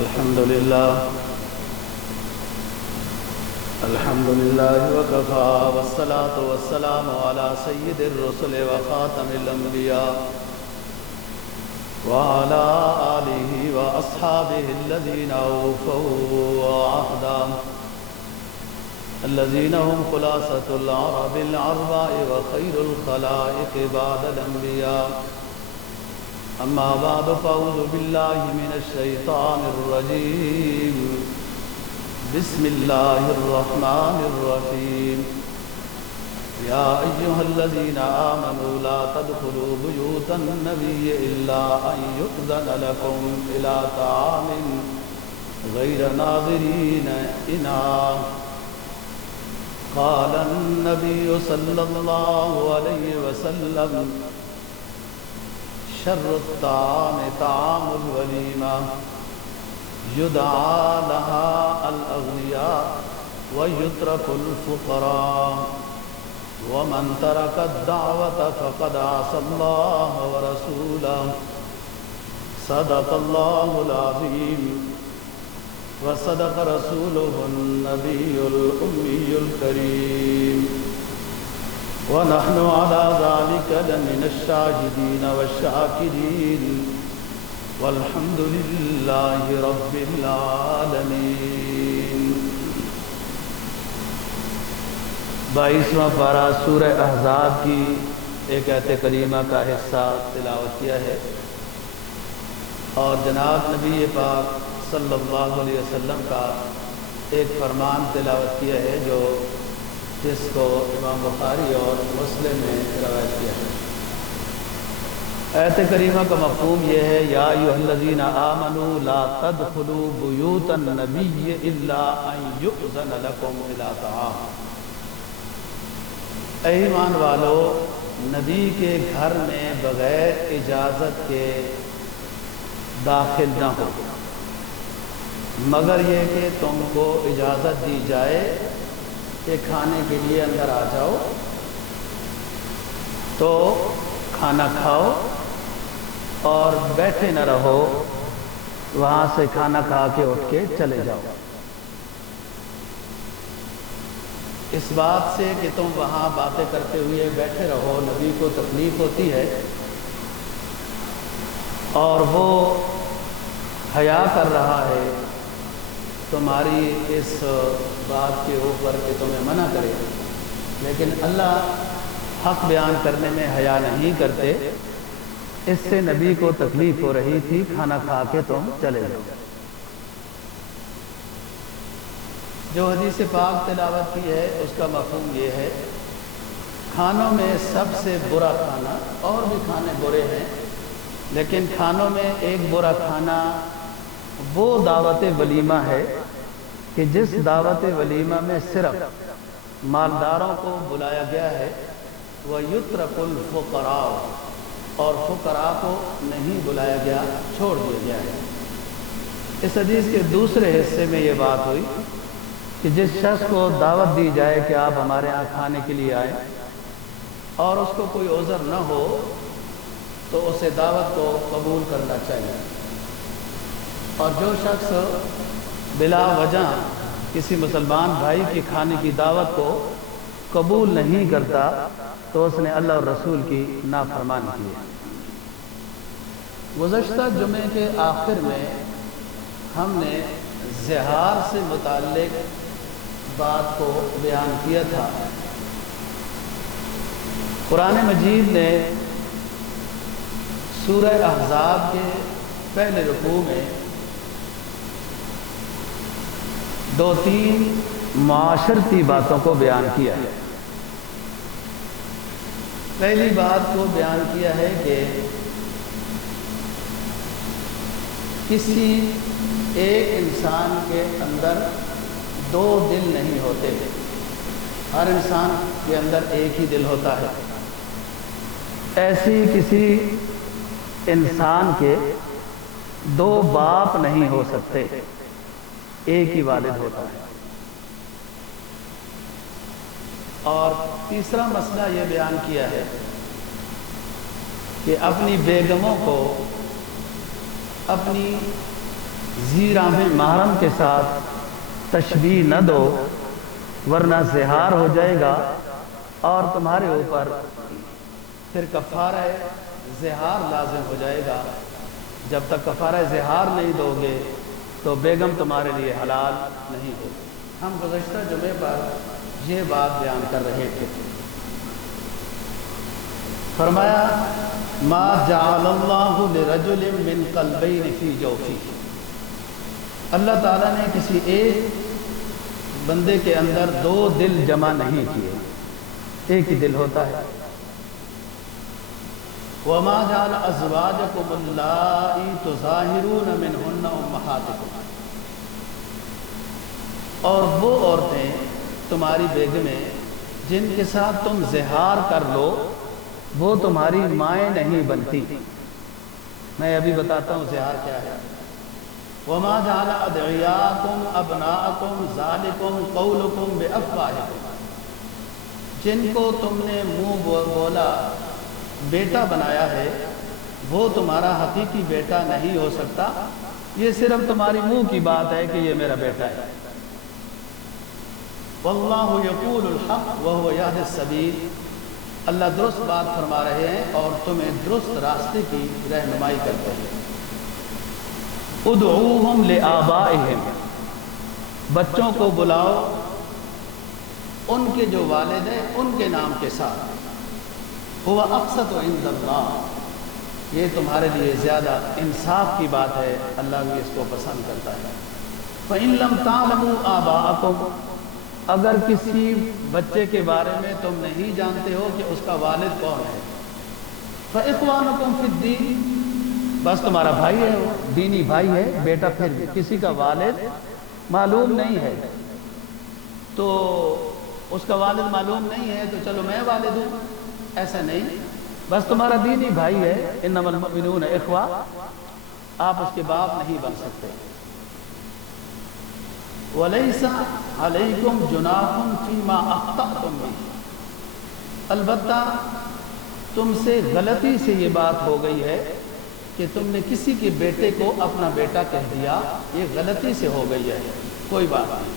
الحمد لله وكفى والصلاة والسلام على سيد الرسل وخاتم الأنبياء وعلى آله وأصحابه الذين أوفوا عهدا الذين هم خلاصة العرب العرباء وخير الخلائق بعد الأنبياء. أما بعد فأعوذ بالله من الشيطان الرجيم. بسم الله الرحمن الرحيم. يا أيها الذين آمنوا لا تدخلوا بيوت النبي إلا أن يؤذن لكم إلى طعام غير ناظرين إناه. قال النبي صلى الله عليه وسلم: شر الطعام طعام الوليمة يدعى لها الأغنياء ويترك الفقراء ومن ترك الدعوة فقد عصى الله ورسوله. صدق الله العظيم وصدق رسوله النبي الأمي الكريم ونحن على ذلك لمن الشاهدين والشاكرين والحمد لله رب العالمين. 22واں پارہ سورہ احزاب کی ایک آیت کریمہ کا حصہ تلاوت کیا ہے اور جناب نبی پاک صلی اللہ علیہ وسلم کا ایک فرمان تلاوت کیا ہے جس کو امام بخاری اور مسلم نے روایت کیا ہے. آیت کریمہ کا مفہوم یہ ہے: یا ایھا الذین آمنوا لا تدخلوا بیوت النبی الا ان یؤذن لکم الی طعام. اے ایمان والو، نبی کے گھر میں بغیر اجازت کے داخل نہ ہو مگر یہ کہ تم کو اجازت دی جائے کہ کھانے کے لیے اندر آ جاؤ تو کھانا کھاؤ اور بیٹھے نہ رہو، وہاں سے کھانا کھا کے اٹھ کے چلے جاؤ. اس بات سے کہ تم وہاں باتیں کرتے ہوئے بیٹھے رہو نبی کو تکلیف ہوتی ہے اور وہ حیا کر رہا ہے تمہاری اس بات کے اوپر کہ تمہیں منع کرے، لیکن اللہ حق بیان کرنے میں حیا نہیں کرتے. اس سے نبی کو تکلیف ہو رہی تھی، کھانا کھا کے تم چلے جاؤ. جو حدیث پاک تلاوت کی ہے اس کا مفہوم یہ ہے: کھانوں میں سب سے برا کھانا، اور بھی کھانے برے ہیں لیکن کھانوں میں ایک برا کھانا وہ دعوت ولیمہ ہے کہ جس دعوت ولیمہ میں صرف مالداروں کو بلایا گیا ہے، وَيُتْرَكُ الْفُقَرَاءُ، اور فقراء کو نہیں بلایا گیا، چھوڑ دیا گیا ہے. اس حدیث کے دوسرے حصے میں یہ بات ہوئی کہ جس شخص کو دعوت دی جائے کہ آپ ہمارے ہاں کھانے کے لیے آئیں اور اس کو کوئی عذر نہ ہو تو اسے دعوت کو قبول کرنا چاہیے، اور جو شخص بلا وجہ کسی مسلمان بھائی کے کھانے کی دعوت کو قبول نہیں کرتا تو اس نے اللہ اور رسول کی نافرمانی کی ہے. گزشتہ جمعے کے آخر میں ہم نے زہار سے متعلق بات کو بیان کیا تھا. قرآن مجید نے سورہ احزاب کے پہلے رکوع میں 2-3 معاشرتی باتوں کو بیان کیا ہے. پہلی بات کو بیان کیا ہے کہ کسی ایک انسان کے اندر 2 دل نہیں ہوتے، ہر انسان کے اندر ایک ہی دل ہوتا ہے. ایسی کسی انسان کے 2 باپ نہیں ہو سکتے، ایک ہی والد ہوتا ہے. اور تیسرا مسئلہ یہ بیان کیا ہے کہ اپنی بیگموں کو اپنی زیرامِ محرم کے ساتھ تشبیہ نہ دو ورنہ زہار ہو جائے گا اور تمہارے اوپر پھر کفارہ زہار لازم ہو جائے گا۔ جب تک کفارہ زہار نہیں دو گے تو بیگم تمہارے لیے حلال نہیں ہوگی۔ ہم گزشتہ جمعے پر یہ بات بیان کر رہے تھے، فرمایا ما جعل اللہ لرجل من قلبین فی جوفہ، اللہ تعالیٰ نے کسی ایک بندے کے اندر دو دل جمع نہیں کیے، ایک ہی دل ہوتا ہے۔ وَمَا جَعَلَ أَزْوَاجَكُمُ اللَّائِي تُظَاهِرُونَ مِنْهُنَّ أُمَّهَاتِكُمْ، اور وہ عورتیں تمہاری بیگمیں جن کے ساتھ تم زہار کر لو وہ تمہاری مائیں نہیں بنتی۔ میں ابھی بتاتا ہوں زہار کیا ہے۔ وَمَا جَعَلَ أَدْعِيَاكُمْ أَبْنَاءَكُمْ ذَلِكُمْ قَوْلُكُمْ بِأَفْوَاهِكُمْ، جن کو تم نے منہ بولا بیٹا بنایا ہے وہ تمہارا حقیقی بیٹا نہیں ہو سکتا، یہ صرف تمہاری منہ کی بات ہے کہ یہ میرا بیٹا ہے۔ واللہ یقول الحق وہو یہدی السبیل، اللہ درست بات فرما رہے ہیں اور تمہیں درست راستے کی رہنمائی کرتے ہیں۔ ادعوہم لآبائہم، بچوں کو بلاؤ ان کے جو والد ہیں ان کے نام کے ساتھ۔ هو اقسط عند اللہ، یہ تمہارے لیے زیادہ انصاف کی بات ہے، اللہ بھی اس کو پسند کرتا ہے۔ فَإِن لَمْ تَعْلَمُوا آبَاءَكُمْ، اگر کسی بچے کے بارے میں تم نہیں جانتے ہو کہ اس کا والد کون ہے، فَإِخْوَانُكُمْ فِي الدِّينِ، بس تمہارا بھائی ہے، وہ دینی بھائی ہے، بیٹا پھر بھی کسی کا والد معلوم نہیں ہے تو اس کا والد معلوم نہیں ہے تو چلو میں والد ہوں، ایسا نہیں، بس تمہارا دینی بھائی ہے۔ انما المؤمنون اخوہ، آپ اس کے باپ نہیں بن سکتے۔ وَلَيْسَ عَلَيْكُمْ جُنَاحٌ فِيمَا أَخْطَأْتُمْ بِهِ، البتہ تم سے غلطی سے یہ بات ہو گئی ہے کہ تم نے کسی کے بیٹے کو اپنا بیٹا کہہ دیا، یہ غلطی سے ہو گئی ہے، کوئی بات نہیں،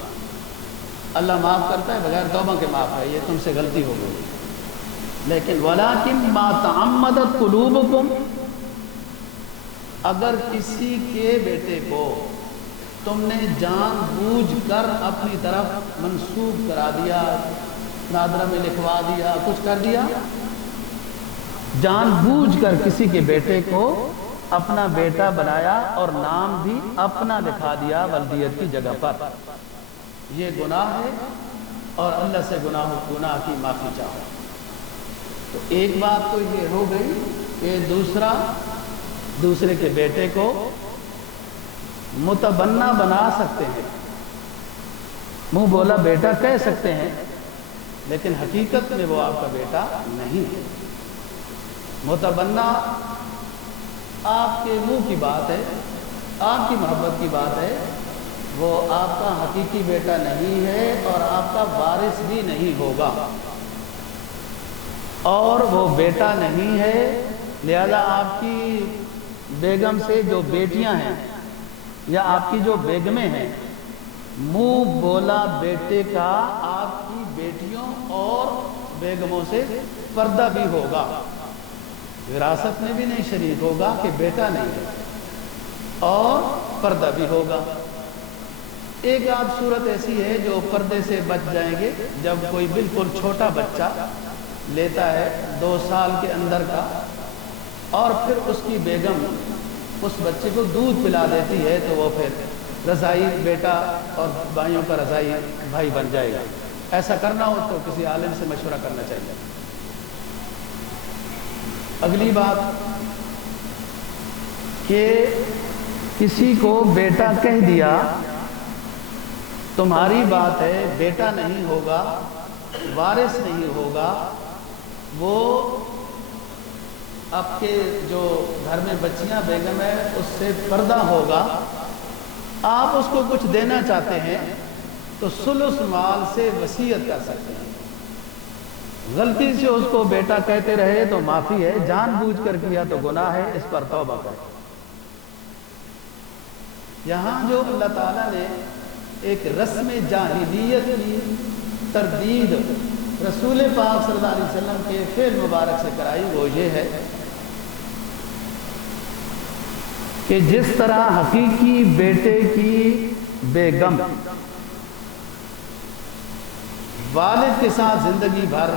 اللہ معاف کرتا ہے، بغیر توبہ کے معاف ہے، یہ تم سے غلطی ہو گئی۔ لیکن وَلَٰكِن مَا تَعَمَّدَتْ قُلُوبُكُمْ، اگر کسی کے بیٹے کو تم نے جان بوجھ کر اپنی طرف منسوب کرا دیا، نادرہ میں لکھوا دیا، کچھ کر دیا، جان بوجھ کر کسی کے بیٹے کو اپنا بیٹا بنایا اور نام بھی اپنا لکھا دیا ولدیت کی جگہ پر، یہ گناہ ہے اور اللہ سے گناہ کی معافی چاہو۔ تو ایک بات تو یہ ہو گئی کہ دوسرے کے بیٹے کو متبنہ بنا سکتے ہیں، منہ بولا بیٹا کہہ سکتے ہیں، لیکن حقیقت میں وہ آپ کا بیٹا نہیں ہے۔ متبنہ آپ کے منہ کی بات ہے، آپ کی محبت کی بات ہے، وہ آپ کا حقیقی بیٹا نہیں ہے اور آپ کا وارث بھی نہیں ہوگا، اور وہ بیٹا نہیں ہے، لہذا آپ کی بیگم سے جو بیٹیاں ہیں یا آپ کی جو بیگمیں ہیں، منہ بولا بیٹے کا آپ کی بیٹیوں اور بیگموں سے پردہ بھی ہوگا، وراثت میں بھی نہیں شریک ہوگا کہ بیٹا نہیں ہے، اور پردہ بھی ہوگا۔ ایک آدھ صورت ایسی ہے جو پردے سے بچ جائیں گے، جب کوئی بالکل چھوٹا بچہ لیتا ہے 2 سال کے اندر کا، اور پھر اس کی بیگم اس بچے کو دودھ پلا دیتی ہے تو وہ پھر رضائی بیٹا اور بھائیوں کا رضائی بھائی بن جائے گا۔ ایسا کرنا ہو تو کسی عالم سے مشورہ کرنا چاہیے۔ اگلی بات کہ کسی کو بیٹا کہہ دیا، تمہاری بات ہے، بیٹا نہیں ہوگا، وارث نہیں ہوگا، وہ آپ کے جو گھر میں بچیاں بیگم ہے اس سے پردہ ہوگا، آپ اس کو کچھ دینا چاہتے ہیں تو ثلث مال سے وصیت کر سکتے ہیں۔ غلطی سے اس کو بیٹا کہتے رہے تو معافی ہے، جان بوجھ کر کیا تو گناہ ہے، اس پر توبہ کریں۔ یہاں جو اللہ تعالیٰ نے ایک رسم جاہلیت کی تردید رسول پاک صلی اللہ علیہ وسلم کے فعل مبارک سے کرائی وہ یہ ہے کہ جس طرح حقیقی بیٹے کی بیگم والد کے ساتھ زندگی بھر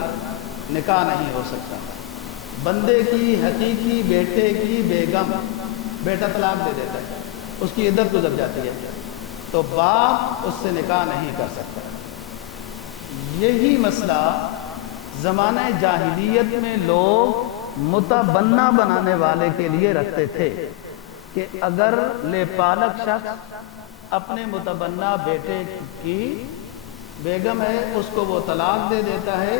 نکاح نہیں ہو سکتا، بندے کی حقیقی بیٹے کی بیگم بیٹا طلاق دے دیتا ہے، اس کی عدت گزر جاتی ہے تو باپ اس سے نکاح نہیں کر سکتا۔ یہی مسئلہ زمانہ جاہلیت میں لوگ متبنہ بنانے والے کے لیے رکھتے تھے کہ اگر لے پالک شخص اپنے متبنہ بیٹے کی بیگم ہے اس کو وہ طلاق دے دیتا ہے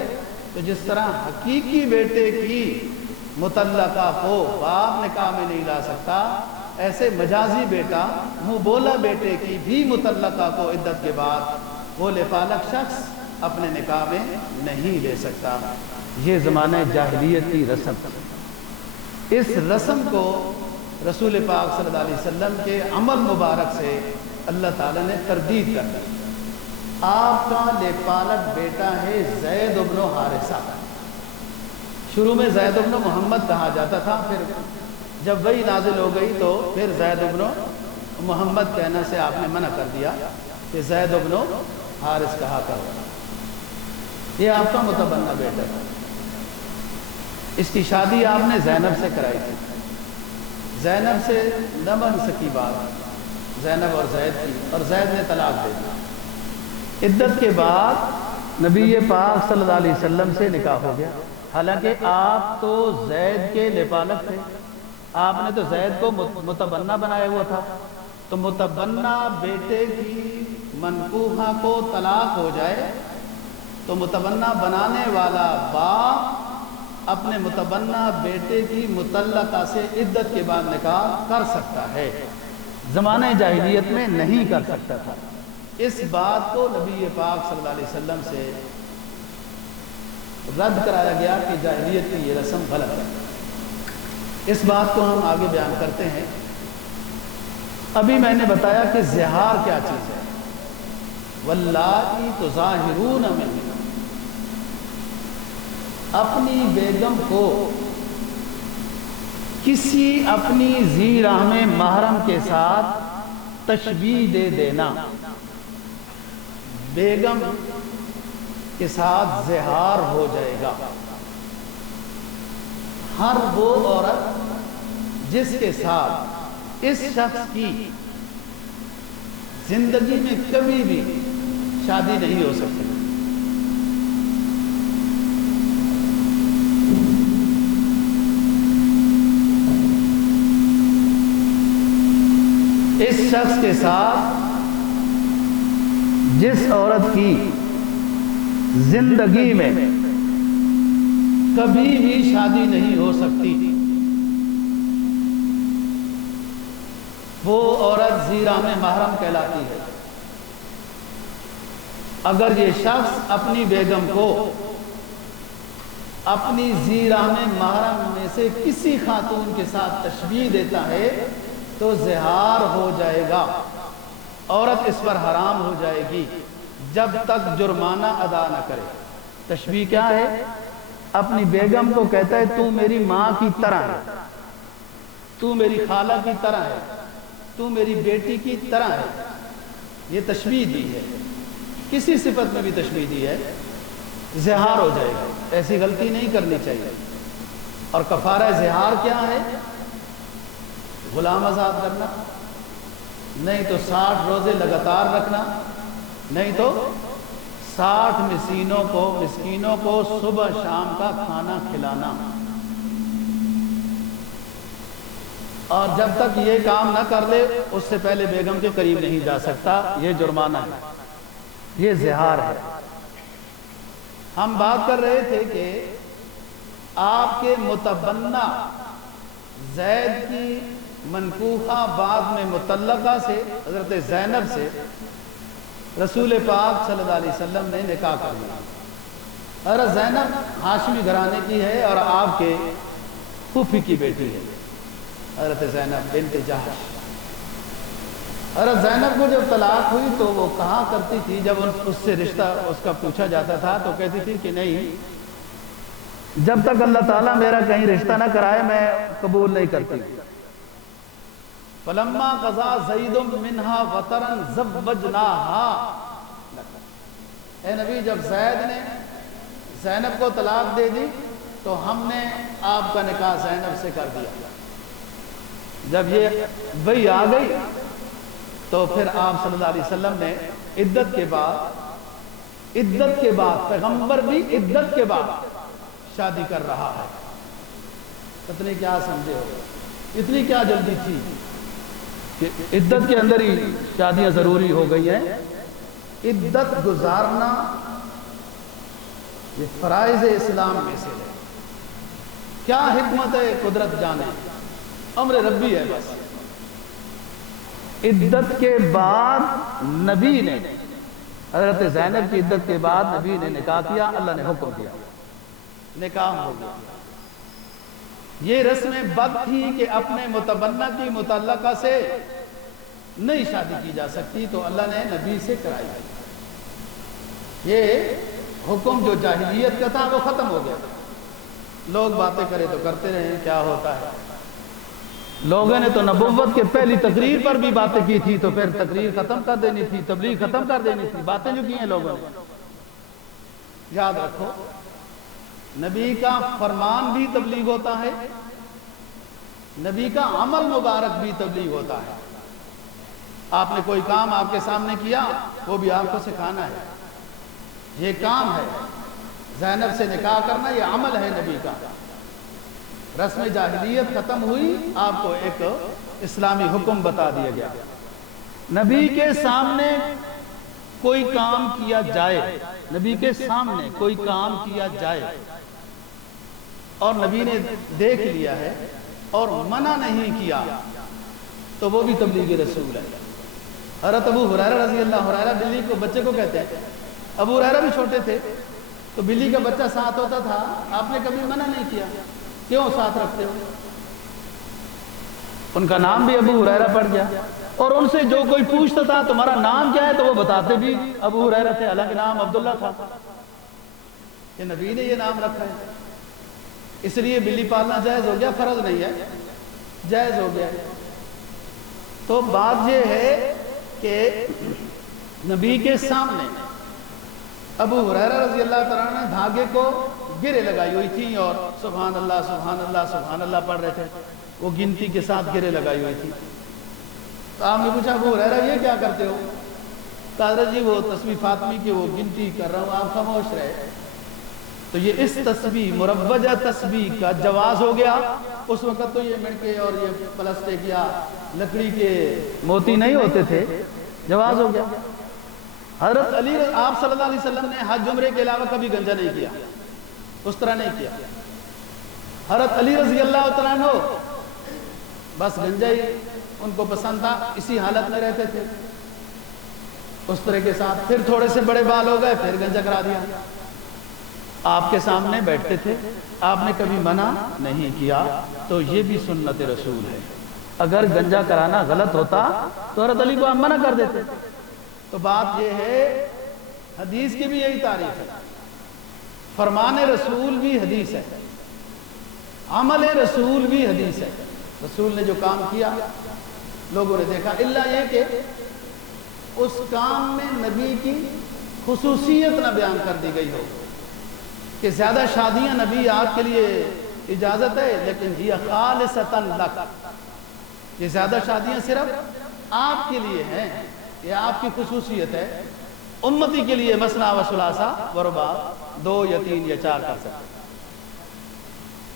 تو جس طرح حقیقی بیٹے کی مطلقہ کو باپ نکاح میں نہیں لا سکتا، ایسے مجازی بیٹا منہ بولا بیٹے کی بھی مطلقہ کو عدت کے بعد وہ لے پالک شخص اپنے نکاح میں نہیں لے سکتا۔ یہ زمانہ جاہلیت کی رسم، اس رسم کو رسول پاک صلی اللہ علیہ وسلم کے عمل مبارک سے اللہ تعالیٰ نے تردید کر دی۔ آپ کا لے پالک بیٹا ہے زید بن حارثہ، شروع میں زید بن محمد کہا جاتا تھا، پھر جب وہی نازل ہو گئی تو پھر زید بن محمد کہنے سے آپ نے منع کر دیا کہ زید بن حارث کہا کرو۔ یہ آپ کا متبنہ بیٹا تھا، اس کی شادی آپ نے زینب سے کرائی تھی، زینب سے نہ بن سکی بات زینب اور زید کی، اور زید نے طلاق دے دی۔ عدت کے بعد نبی پاک صلی اللہ علیہ وسلم سے نکاح ہو گیا، حالانکہ آپ تو زید کے لپالک تھے، آپ نے تو زید کو متبنہ بنایا ہوا تھا، تو متبنہ بیٹے کی منکوحہ کو طلاق ہو جائے تو متبنہ بنانے والا باپ اپنے متبنہ بیٹے کی مطلقہ سے عدت کے بعد نکاح کر سکتا ہے، زمانہ جاہلیت میں نہیں کر سکتا تھا۔ اس بات کو نبی پاک صلی اللہ علیہ وسلم سے رد کرایا گیا کہ جاہلیت کی یہ رسم غلط ہے۔ اس بات کو ہم آگے بیان کرتے ہیں۔ ابھی میں نے بتایا کہ زہار کیا چیز ہے، واللاتی تظاہرون منکم، اپنی بیگم کو کسی اپنی ذی رحم محرم کے ساتھ تشبیہ دے دینا، بیگم کے ساتھ زہار ہو جائے گا۔ ہر وہ عورت جس کے ساتھ اس شخص کی زندگی میں کبھی بھی شادی نہیں ہو سکتی، اس شخص کے ساتھ جس عورت کی زندگی میں کبھی بھی شادی نہیں ہو سکتی، وہ عورت ذی رحم محرم کہلاتی ہے۔ اگر یہ شخص اپنی بیگم کو اپنی ذی رحم محرم میں سے کسی خاتون کے ساتھ تشبیہ دیتا ہے تو زہار ہو جائے گا، عورت اس پر حرام ہو جائے گی جب تک جرمانہ ادا نہ کرے۔ تشبیہ کیا ہے؟ اپنی بیگم کو کہتا ہے تو میری ماں کی طرح ہے، تو میری خالہ کی طرح ہے، تو میری بیٹی کی طرح ہے، یہ تشبیہ دی ہے۔ کسی صفت میں بھی تشبیہ دی ہے، زہار ہو جائے گا، ایسی غلطی نہیں کرنی چاہیے۔ اور کفارہ زہار کیا ہے؟ غلام آزاد کرنا، نہیں تو 60 روزے لگاتار رکھنا، نہیں تو 60 مسکینوں کو صبح شام کا کھانا کھلانا، اور جب تک یہ کام نہ کر لے اس سے پہلے بیگم کے قریب نہیں جا سکتا، یہ جرمانہ ہے، یہ زہار ہے۔ ہم بات کر رہے تھے کہ آپ کے متبنہ زید کی منکوحہ بعد میں مطلقہ سے حضرت زینب سے رسول پاک صلی اللہ علیہ وسلم نے نکاح کر لیا۔ حضرت زینب ہاشمی گھرانے کی ہے اور آپ کے پھوپھی کی بیٹی ہے، حضرت زینب بنت جحش۔ حضرت زینب کو جب طلاق ہوئی تو وہ کہا کرتی تھی، جب اس سے رشتہ اس کا پوچھا جاتا تھا تو کہتی تھی کہ نہیں، جب تک اللہ تعالیٰ میرا کہیں رشتہ نہ کرائے میں قبول نہیں کرتی۔ فلما قضا زید منہا وطرا زوجناہا، اے نبی جب زید نے زینب کو طلاق دے دی تو ہم نے آپ کا نکاح زینب سے کر دیا۔ جب یہ وحی آ گئی تو پھر آپ صلی اللہ علیہ وسلم نے عدت کے بعد پیغمبر بھی عدت کے بعد شادی کر رہا ہے۔ اتنی کیا سمجھے ہو، اتنی کیا جلدی تھی کہ عدت کے اندر ہی شادیاں ضروری ہو گئی ہیں۔ عدت گزارنا یہ فرائض اسلام میں سے ہے۔ کیا حکمت ہے قدرت جانے، امر ربی ہے بس۔ عدت کے بعد نبی نے، حضرت زینب کی عدت کے بعد نبی نے نکاح کیا، اللہ نے حکم دیا، نکاح ہو گیا۔ یہ رسم بد تھی کہ اپنے متبنہ کی متعلقہ سے نہیں شادی کی جا سکتی، تو اللہ نے نبی سے کرائی۔ یہ حکم جو جاہلیت کا تھا وہ ختم ہو گیا۔ لوگ باتیں کرے تو کرتے رہے، کیا ہوتا ہے۔ لوگوں نے تو نبوت کے پہلی تقریر پر بھی باتیں کی تھی، تو پھر تقریر ختم کر دینی تھی، تبلیغ ختم کر دینی تھی۔ باتیں جو کی ہیں لوگوں نے، یاد رکھو نبی کا فرمان بھی تبلیغ ہوتا ہے، نبی کا عمل مبارک بھی تبلیغ ہوتا ہے۔ آپ نے کوئی کام آپ کے سامنے کیا، وہ بھی آپ کو سکھانا ہے۔ یہ کام ہے زینب سے نکاح کرنا، یہ عمل ہے نبی کا۔ رسم جاہلیت ختم ہوئی، آپ کو ایک اسلامی حکم بتا دیا گیا۔ نبی کے سامنے کوئی کام کیا جائے، نبی کے سامنے کوئی کام کیا جائے اور نبی نے دیکھ لیا ہے اور منع نہیں کیا، تو وہ بھی تبلیغ رسول ہے۔ حضرت ابو ہریرہ رضی اللہ عنہ، بلی کو بچے کو کہتے ہیں، ابو ہریرہ بھی چھوٹے تھے تو بلی کا بچہ ساتھ ہوتا تھا، آپ نے کبھی منع نہیں کیا، کیوں ساتھ رکھتے ہو؟ ان کا نام بھی ابو ہریرہ پڑ گیا، اور ان سے جو کوئی پوچھتا تھا تمہارا نام کیا ہے تو وہ بتاتے بھی ابو ہریرہ تھے، حالانکہ نام عبداللہ تھا۔ کہ نبی نے یہ نام رکھا ہے، اس لیے بلی پالنا جائز ہو گیا، فرض نہیں ہے، جائز ہو گیا۔ تو بات یہ ہے کہ نبی کے سامنے ابو ہریرہ رضی اللہ تعالیٰ نے دھاگے کو گرے لگائی ہوئی تھی اور سبحان اللہ سبحان اللہ سبحان اللہ پڑھ رہے تھے، وہ گنتی کے ساتھ گرے لگائی ہوئی تھی۔ تو آپ نے پوچھا ابو ہریرہ یہ کیا کرتے ہو؟ حضرت جی وہ تسبیح فاطمی کی وہ گنتی کر رہا ہوں، آپ خاموش رہے۔ تو یہ اس تسبیح مروجہ تسبیح کا جواز ہو گیا۔ اس وقت تو یہ مڑکے اور یہ پلاسٹک یا لکڑی کے موتی نہیں ہوتے تھے، جواز ہو گیا۔ حضرت علی، آپ صلی اللہ علیہ وسلم نے حج عمرے کے علاوہ کبھی گنجا نہیں کیا، اس طرح نہیں کیا۔ حضرت علی رضی اللہ تعالیٰ عنہ بس گنجا ہی ان کو پسند تھا، اسی حالت میں رہتے تھے اس طرح کے ساتھ۔ پھر تھوڑے سے بڑے بال ہو گئے، پھر گنجا کرا دیا۔ آپ کے سامنے بیٹھتے تھے، آپ نے کبھی منع نہیں کیا، تو یہ بھی سنت رسول ہے۔ اگر گنجا کرانا غلط ہوتا تو حضرت علی کو آپ منع کر دیتے۔ تو بات یہ ہے، حدیث کی بھی یہی تعریف ہے، فرمان رسول بھی حدیث ہے، عمل رسول بھی حدیث ہے۔ رسول نے جو کام کیا لوگوں نے دیکھا، الا یہ کہ اس کام میں نبی کی خصوصیت نہ بیان کر دی گئی ہو کہ زیادہ شادیاں نبی آپ کے لیے اجازت ہے، لیکن یہ خالصتاً لک، یہ زیادہ شادیاں صرف آپ کے لیے ہیں، یہ آپ کی خصوصیت ہے۔ امتی کے لیے مثنا و ثلاثہ و رباع، 2 یا 3 یا 4 کر سکتے۔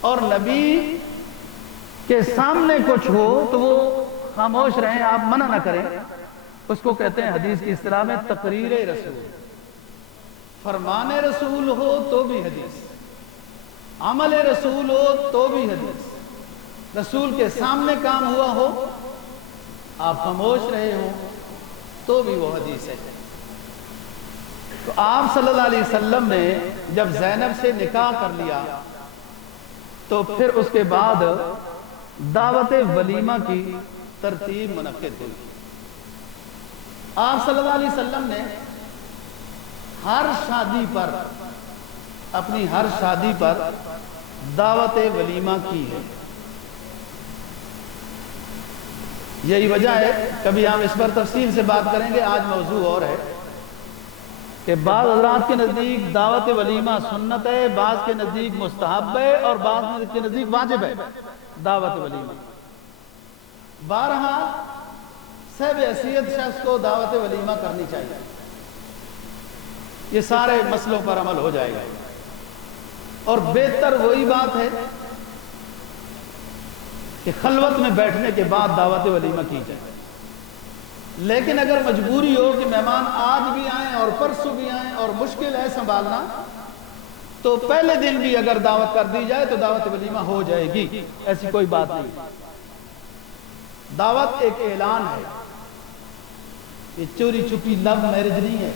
اور نبی کے سامنے کچھ ہو تو وہ خاموش رہیں، آپ منع نہ کریں، اس کو کہتے ہیں حدیث کی اصطلاح میں تقریر رسول۔ فرمان رسول ہو تو بھی حدیث، عمل رسول ہو تو بھی حدیث۔ رسول کے سامنے کام ہوا ہو، آپ خاموش رہے ہوں تو بھی وہ حدیث ہے۔ تو آپ صلی اللہ علیہ وسلم نے جب زینب سے نکاح کر لیا تو پھر اس کے بعد دعوت ولیمہ کی ترتیب منعقد ہوئی۔ آپ صلی اللہ علیہ وسلم نے ہر شادی پر، اپنی ہر شادی پر دعوت ولیمہ کی ہے۔ یہی وجہ ہے، کبھی ہم اس پر تفصیل سے بات کریں گے، آج موضوع اور ہے کہ بعض حضرات کے نزدیک دعوت ولیمہ سنت ہے، بعض کے نزدیک مستحب ہے، اور بعض کے نزدیک واجب ہے دعوت ولیمہ۔ بہرحال صاحب حیثیت شخص کو دعوت ولیمہ کرنی چاہیے، یہ سارے مسئلوں پر عمل ہو جائے گا، اور بہتر وہی بات ہے کہ خلوت میں بیٹھنے کے بعد دعوت ولیمہ کی جائے۔ لیکن اگر مجبوری ہو کہ مہمان آج بھی آئیں اور پرسوں بھی آئیں اور مشکل ہے سنبھالنا، تو پہلے دن بھی اگر دعوت کر دی جائے تو دعوت ولیمہ ہو جائے گی، ایسی کوئی بات نہیں۔ دعوت ایک اعلان ہے، یہ چوری چھپی لو میرج نہیں ہے،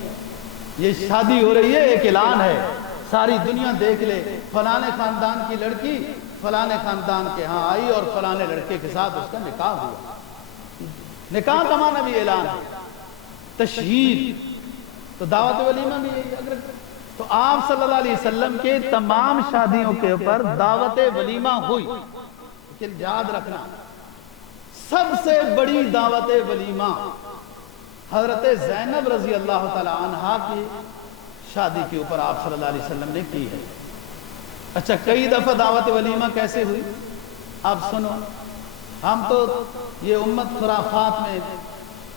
یہ شادی ہو رہی ہے، ایک اعلان ہے، ساری دنیا دیکھ لے فلانے خاندان کی لڑکی فلانے خاندان کے ہاں آئی اور فلانے لڑکے کے ساتھ اس کا نکاح ہوا۔ نکاح کا معنی بھی اعلان ہے، تشہیر، تو دعوت ولیمہ بھی ہے۔ تو آپ صلی اللہ علیہ وسلم کے تمام شادیوں کے اوپر دعوت ولیمہ ہوئی، لیکن یاد رکھنا سب سے بڑی دعوت ولیمہ حضرت زینب رضی اللہ تعالی عنہا کی شادی کے اوپر آپ صلی اللہ علیہ وسلم نے کی ہے۔ اچھا، کئی دفعہ دعوت ولیمہ کیسے ہوئی آپ سنو۔ ہم تو یہ امت خرافات میں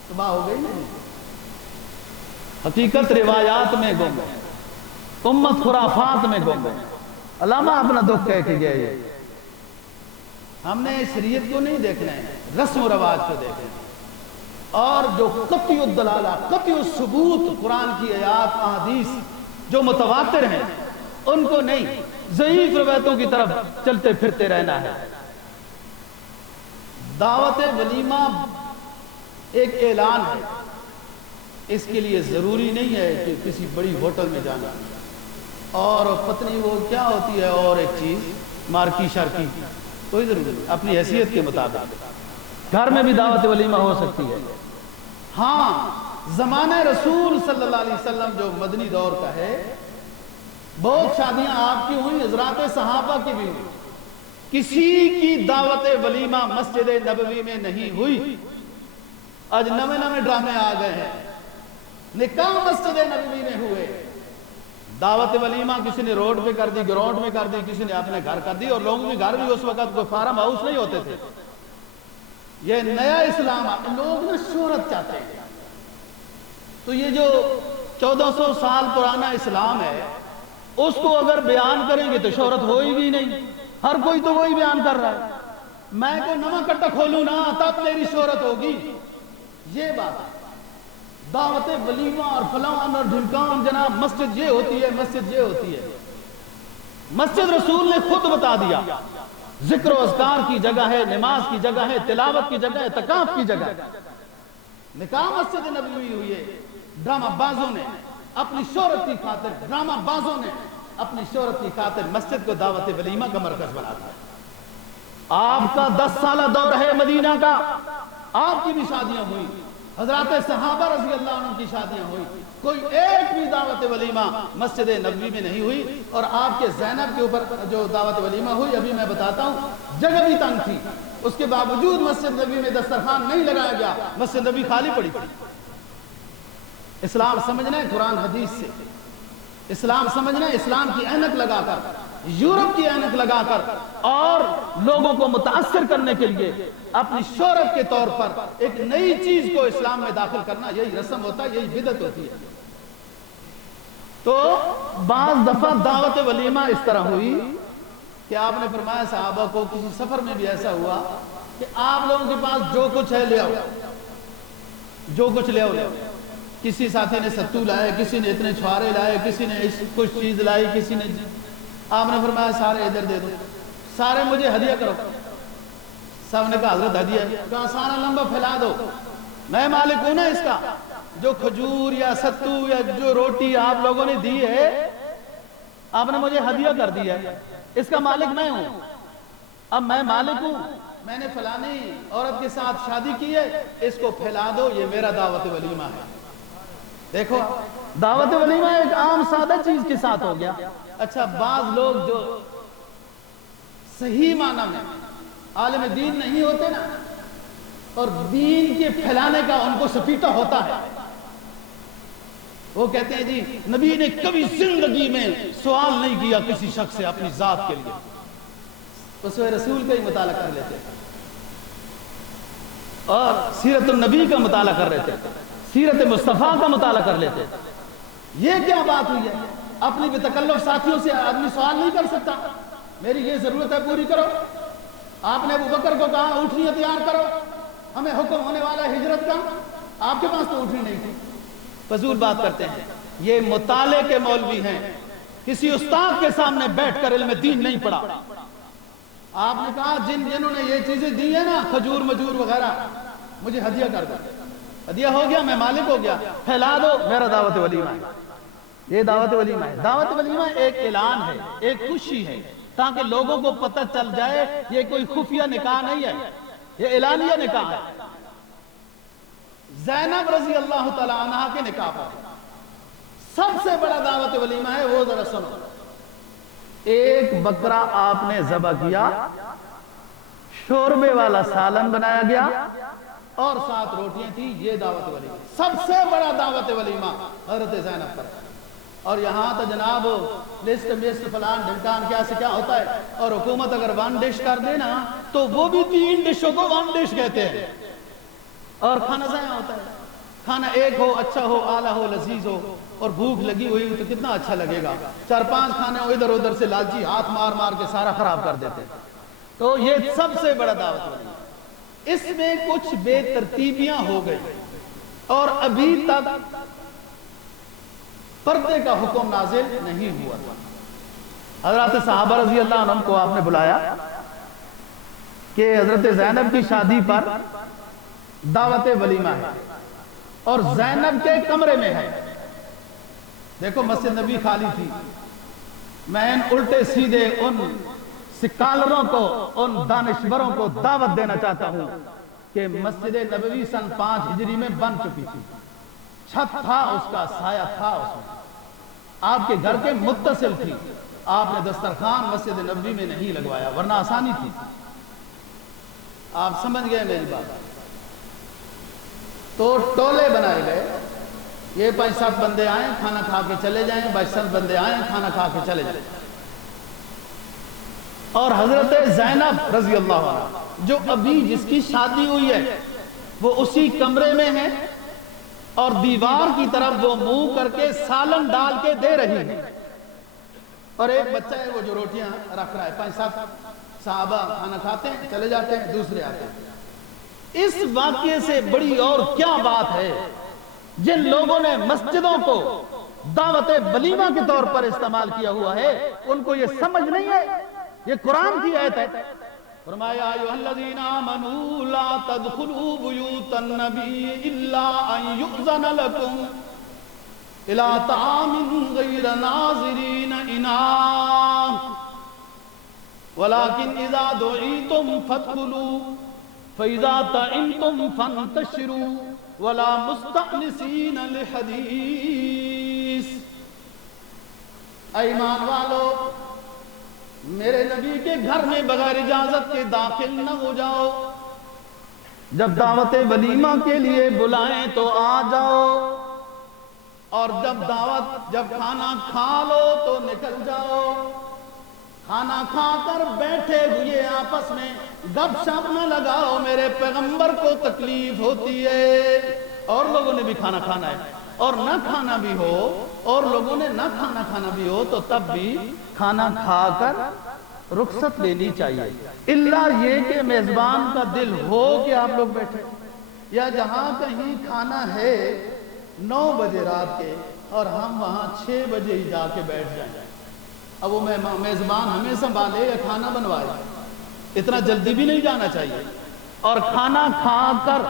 تباہ ہو گئی نہیں، حقیقت روایات میں گم گئے، امت خرافات میں گم گئے۔ علامہ اپنا دکھ کہہ کے گئے، ہم نے شریعت کو نہیں دیکھنا ہے، رسم و رواج کو دیکھنا ہے، اور جو قطعی الدلالہ، قطعی الثبوت قرآن کی آیات احادیث جو متواتر ہیں ان کو نہیں، ضعیف روایتوں کی طرف چلتے پھرتے رہنا ہے۔ دعوت ولیمہ ایک اعلان ہے، اس کے لیے ضروری نہیں ہے کہ کسی بڑی ہوٹل میں جانا، اور پتنی وہ کیا ہوتی ہے اور ایک چیز مارکی شارکی، کوئی ضروری نہیں، اپنی حیثیت کے مطابق گھر میں بھی دعوت ولیمہ ہو سکتی ہے۔ ہاں، زمانہ رسول صلی اللہ علیہ وسلم جو مدنی دور کا ہے، بہت شادیاں آپ کی ہوئی، حضرات صحابہ کی بھی ہوئی، کسی کی دعوت ولیمہ مسجد نبوی میں نہیں ہوئی۔ آج نئے نئے ڈرامے آ گئے ہیں، نکاح مسجد نبوی میں ہوئے، دعوت ولیمہ کسی نے روڈ پہ کر دی، گراؤنڈ میں کر دی، کسی نے اپنے گھر کر دی، اور لوگوں کے گھر بھی اس وقت کوئی فارم ہاؤس نہیں ہوتے تھے۔ یہ نیا اسلام، لوگ نا شہرت چاہتے ہیں، تو یہ جو 1400 سال پرانا اسلام ہے اس کو اگر بیان کریں گے تو شہرت ہوئی بھی نہیں، ہر کوئی تو وہی بیان کر رہا ہے، میں کوئی نواں کٹا کھولوں نا تب تیری شہرت ہوگی، یہ بات ہے۔ دعوت ولیمہ اور فلان اور ڈھمکان، جناب مسجد یہ ہوتی ہے، مسجد یہ ہوتی ہے۔ مسجد رسول نے خود بتا دیا، ذکر و اذکار کی جگہ ہے، نماز کی جگہ ہے، تلاوت کی جگہ ہے، اعتکاف کی جگہ ہے۔ نکاح مسجد نبوی ہوئی ہے، ڈرامہ بازوں نے اپنی شہرت کی خاطر، ڈرامہ بازوں نے اپنی شہرت کی خاطر مسجد کو دعوت ولیمہ کا مرکز بنا دیا۔ آپ کا 10 سالہ دور ہے مدینہ کا، آپ کی بھی شادیاں ہوئی، حضرات صحابہ رضی اللہ عنہ کی شادیاں ہوئی، کوئی ایک بھی دعوت ولیمہ مسجد نبوی میں نہیں ہوئی۔ اور آپ کے زینب کے اوپر جو دعوت ولیمہ ہوئی، ابھی میں بتاتا ہوں، جگہ بھی تنگ تھی، اس کے باوجود مسجد نبوی میں دسترخوان نہیں لگایا گیا، مسجد نبوی خالی پڑی تھی۔ اسلام سمجھنا ہے قرآن حدیث سے، اسلام سمجھنا ہے اسلام کی اینک لگا کر، یورپ کی اینک لگا کر، اور لوگوں کو متاثر کرنے کے لیے اپنی شہرت کے طور پر ایک نئی چیز کو اسلام میں داخل کرنا، یہی رسم ہوتا ہے، یہی بدعت ہوتی ہے۔ تو بعض دفعہ دعوت ولیمہ اس طرح ہوئی کہ آپ نے فرمایا صحابہ کو، کسی سفر میں بھی ایسا ہوا کہ آپ لوگوں کے پاس جو کچھ ہے لے آؤ، جو کچھ لے آؤ لے آؤ۔ کسی ساتھی نے ستو لائے، کسی نے اتنے چھوارے لائے، کسی نے کچھ چیز لائی، کسی نے، آپ نے فرمایا سارے ادھر دے دو، سارے مجھے ہدیہ کرو۔ سب نے کہا حضرت ہدیہ، کہا سارا لمبا پھیلا دو، میں مالک ہوں نا اس کا، جو کھجور یا ستو یا جو روٹی آپ لوگوں نے دی ہے، آپ نے مجھے ہدیہ کر دی ہے، اس کا مالک میں ہوں، اب میں مالک ہوں، میں نے فلانی عورت کے ساتھ شادی کی ہے، اس کو پھیلا دو، یہ میرا دعوت ولیمہ ہے۔ دیکھو دعوت ولیمہ ایک عام سادہ چیز کے ساتھ ہو گیا. اچھا بعض لوگ جو صحیح معنی میں عالم دین نہیں ہوتے نا اور دین کے پھیلانے کا ان کو سفیٹا ہوتا ہے, وہ کہتے ہیں جی نبی نے کبھی زندگی میں سوال نہیں کیا کسی شخص سے اپنی ذات کے لیے, اسوہ رسول کا ہی مطالعہ کر لیتے اور سیرت النبی کا مطالعہ کر رہے تھے, سیرت مصطفیٰ کا مطالعہ کر لیتے. یہ کیا بات ہوئی ہے؟ اپنی بے تکلف ساتھیوں سے آدمی سوال نہیں کر سکتا, میری یہ ضرورت ہے پوری کرو. آپ نے ابو بکر کو کہا اونٹنیاں تیار کرو, ہمیں حکم ہونے والا ہے ہجرت کا, آپ کے پاس تو اونٹنی نہیں تھی. فضول بات کرتے ہیں. یہ مطالعے کے مولوی ہیں, کسی استاد کے سامنے بیٹھ کر علم دین نہیں پڑھا. آپ نے کہا جنہوں نے یہ چیزیں دی ہیں نا کھجور مجور وغیرہ, مجھے ہدیہ کر دو. ہدیہ ہو گیا, میں مالک ہو گیا, پھیلا دو, میرا دعوت ولیمہ ہے. یہ دعوت ولیمہ ہے. دعوت ولیمہ ایک اعلان ہے, ایک خوشی ہے, تاکہ لوگوں کو پتہ چل جائے یہ کوئی خفیہ نکاح نہیں ہے, یہ اعلانیہ نکاح ہے. زینب رضی اللہ تعالی عنہ کے نکاح پر سب سے بڑا دعوت ولیمہ ہے, وہ ذرا سنو. ایک بکرا آپ نے ذبح کیا, شوربے والا سالن بنایا گیا اور 7 روٹیاں تھی. یہ دعوت ولیمہ, سب سے بڑا دعوت ولیمہ حضرت زینب پر. اور یہاں تو جناب لسٹ فلان ڈھمکان کیا سے کیا ہوتا ہے, اور حکومت اگر 1 ڈش کر دے نا تو وہ بھی 3 ڈشوں کو 1 ڈش کہتے ہیں, اور کھانا ضائع ہوتا ہے. کھانا ایک ہو, اچھا ہو, اعلیٰ ہو, لذیذ ہو, اور بھوک لگی ہوئی تو کتنا اچھا لگے گا. 4-5 کھانے ادھر ادھر سے لالچی ہاتھ مار مار کے سارا خراب کر دیتے. تو یہ سب سے بڑا دعوت ولیمہ. اس میں کچھ بے ترتیبیاں ہو گئی اور ابھی تک پردے کا حکم نازل نہیں ہوا تھا. حضرات صحابہ رضی اللہ عنہ کو آپ نے بلایا کہ حضرت زینب کی شادی پر دعوت ولیمہ ہے اور زینب کے کمرے میں ہے. دیکھو مسجد نبی خالی تھی, میں ان الٹے سیدھے ان سکالروں کو, ان دانشوروں کو دعوت دینا چاہتا ہوں کہ مسجد نبوی سن 5 ہجری میں بن چکی تھی, چھت تھا اس کا, سایہ تھا اس میں, آپ کے گھر کے متصل تھی. آپ نے دسترخوان مسجد نبوی میں نہیں لگوایا ورنہ آسانی تھی. آپ سمجھ گئے میری بات. تو ٹولے بنائے گئے, یہ 5-7 بندے آئیں کھانا کھا کے چلے جائیں, 22 بندے آئیں کھانا کھا کے چلے جائیں. اور حضرت زینب رضی اللہ عنہ جو ابھی جس کی شادی ہوئی ہے وہ اسی کمرے میں ہے اور دیوار کی طرف وہ منہ کر کے سالن ڈال کے دے رہی ہے, اور ایک بچہ ہے وہ جو روٹیاں رکھ رہا ہے. 5-7 صحابہ کھانا کھاتے ہیں چلے جاتے ہیں, دوسرے آتے ہیں. اس واقعے سے بڑی اور کیا بات ہے؟ جن لوگوں نے مسجدوں کو دعوت ولیمہ کے طور پر استعمال کیا ہوا ہے ان کو یہ سمجھ نہیں ہے. یہ قرآن کی آیت ہے. فرمایا ایھا الذین آمنوا لا تدخلوا بیوت النبی الا ان یؤذن لکم الی طعام غیر ناظرین اناء ولکن اذا دعیتم فادخلوا فاذا طعمتم فانتشروا ولا مستأنسین لحدیث. ایمان والو, میرے نبی کے گھر میں بغیر اجازت کے داخل نہ ہو جاؤ. جب دعوت ولیمہ کے لیے بلائیں تو آ جاؤ, اور جب کھانا کھا لو تو نکل جاؤ. کھانا کھا کر بیٹھے ہوئے آپس میں گپ شپ نہ لگاؤ, میرے پیغمبر کو تکلیف ہوتی ہے. اور لوگوں نے بھی کھانا کھانا ہے, اور نہ کھانا بھی ہو, اور لوگوں نے نہ کھانا بھی ہو تو تب بھی کھانا کھا کر رخصت لینی چاہیے. اللہ یہ کہ میزبان کا دل ہو کہ آپ لوگ بیٹھے, یا جہاں کہیں کھانا ہے 9 بجے رات کے اور ہم وہاں 6 بجے ہی جا کے بیٹھ جائیں. اب وہ میزبان ہمیں سنبھالے یا کھانا بنوائے, اتنا جلدی بھی نہیں جانا چاہیے. اور کھانا کھا کر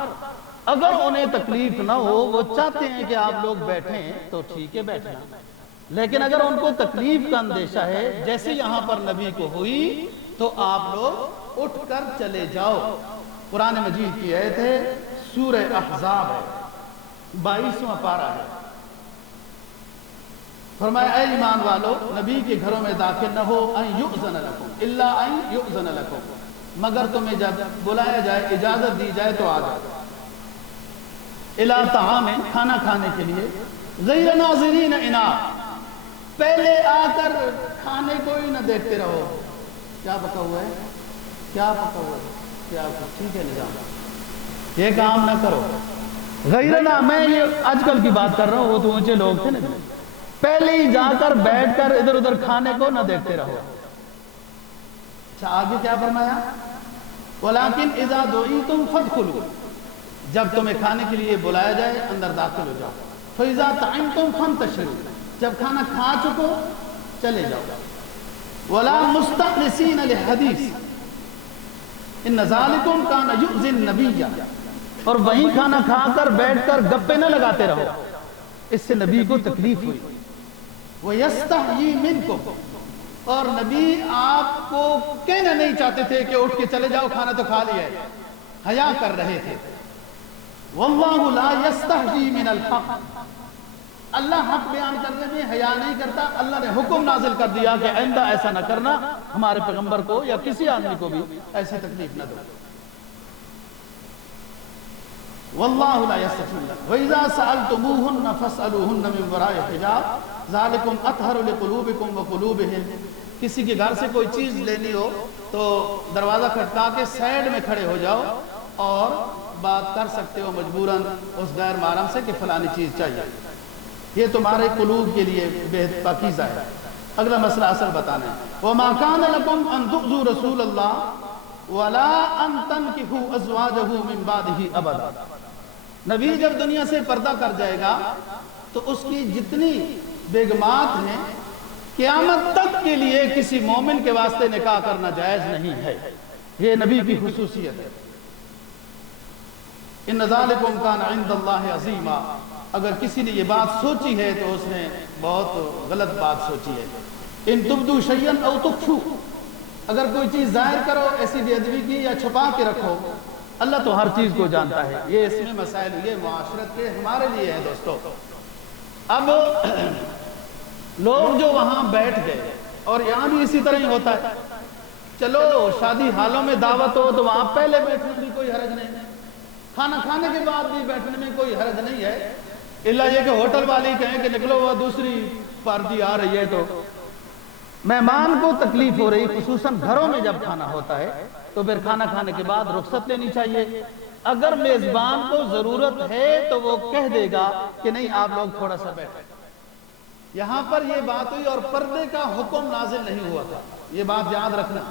اگر انہیں تکلیف نہ ہو, وہ چاہتے ہیں کہ آپ لوگ بیٹھیں تو ٹھیک ہے بیٹھنا, لیکن اگر ان کو تکلیف کا اندیشہ ہے جیسے یہاں پر نبی کو ہوئی تو آپ لوگ اٹھ کر چلے جاؤ. قرآن مجید کی آیت ہے, سورہ احزاب ہے, 22واں پارہ ہے. فرمایا اے ایمان والو نبی کے گھروں میں داخل نہ ہو ان یؤذن لکم الا ان یؤذن لکم، مگر تمہیں جب بلایا جائے اجازت دی جائے تو آ جاؤ، الی طعام کھانا کھانے کے لیے، غیر ناظرین اناء پہلے آ کر کھانے کو ہی نہ دیکھتے رہو کیا پکا ہوا ہے کیا پکا ہوا ہے کیا ٹھیک ہے نظام، یہ کام نہ کرو۔ غیر نہ میں یہ آج کل کی بات کر رہا ہوں، وہ تو اونچے لوگ تھے نا، پہلے ہی جا کر بیٹھ کر ادھر ادھر کھانے کو نہ دیکھتے رہو۔ اچھا آگے کیا فرمایا؟ وَلَٰكِنْ إِذَا دُعِيتُمْ فَادْخُلُوا، جب تمہیں کھانے کے لیے بلایا جائے اندر داخل ہو جاؤ۔ فَإِذَا طَعِمْتُمْ فَانْتَشِرُوا، جب کھانا کھا چکو چلے جاؤ۔ وَلَا مُسْتَأْنِسِينَ لِحَدِيثٍ إِنَّ ذَلِكُمْ كَانَ يُؤْذِي النَّبِيَّ، اور وہیں کھانا کھا کر بیٹھ کر گپے نہ لگاتے رہو، اس سے نبی کو تکلیف ہوئی۔ وَيَسْتَحْيِي مِنْكُمْ، اور نبی آپ کو کہنا نہیں چاہتے تھے کہ اٹھ کے چلے جاؤ کھانا تو کھا لیا ہے، حیا کر رہے تھے۔ وَاللَّهُ لَا يَسْتَحْيِي مِنَ الْحَقِّ، اللہ حق بیان کرنے میں حیا نہیں کرتا، اللہ نے حکم نازل کر دیا کہ آئندہ ایسا نہ کرنا، ہمارے پیغمبر کو یا کسی آدمی کو بھی ایسی تکلیف نہ دو۔ وَاللَّهُ لَا يَسْتَحْيِي، وَإِذَا سَأَلْتُمُوهُنَّ فَاسْأَلُوهُنَّ مِنْ وَرَاءِ حِجَابٍ ذَلِكُمْ أَطْهَرُ لِقُلُوبِكُمْ وَقُلُوبِهِمْ، کسی کے گھر سے کوئی چیز لینی ہو تو دروازہ کھٹکا کے سائڈ میں کھڑے ہو جاؤ اور بات کر سکتے ہو مجبوراً اس غیر محرم سے کہ فلانی چیز چاہیے، یہ تمہارے قلوب کے لیے بہت پاکیزہ ہے۔ اگلا مسئلہ اصل بتانا ہے۔ وَمَا كَانَ لَكُمْ أَن تُؤْذُوا رَسُولَ اللَّهِ وَلَا أَن تَنكِحُوا أَزْوَاجَهُ مِن بَعْدِهِ أَبَدًا، نبی جب دنیا سے پردہ کر جائے گا تو اس کی جتنی بیگمات ہیں قیامت تک کے لیے کسی مومن کے واسطے نکاح کرنا جائز نہیں ہے، یہ نبی کی خصوصیت ہے۔ ان ذالکم کان عند اللہ عظیما، اگر کسی نے یہ بات سوچی ہے تو اس نے بہت غلط بات سوچی ہے۔ ان تبدو شیئا او تخفو، اگر کوئی چیز ظاہر کرو ایسی بے ادبی کی یا چھپا کے رکھو، اللہ تو ہر چیز کو جانتا ہے۔ یہ اس میں مسائل یہ معاشرت کے ہمارے لیے ہیں دوستو۔ اب لوگ جو وہاں بیٹھ گئے، اور یہاں بھی اسی طرح ہی ہوتا ہے، چلو شادی حالوں میں دعوت ہو تو وہاں پہلے بیٹھنے میں کوئی حرج نہیں ہے، کھانا کھانے کے بعد بھی بیٹھنے میں کوئی حرج نہیں ہے، اللہ یہ کہ ہوٹل والی کہیں کہ نکلو وہ دوسری پارٹی آ رہی ہے تو مہمان کو تکلیف ہو رہی، خصوصاً گھروں میں جب کھانا ہوتا ہے تو پھر کھانا کھانے کے بعد رخصت لینی چاہیے۔ اگر میزبان کو ضرورت ہے تو وہ کہہ دے گا کہ نہیں آپ لوگ تھوڑا سا بیٹھیں۔ یہاں پر یہ بات ہوئی اور پردے کا حکم نازل نہیں ہوا تھا، یہ بات یاد رکھنا،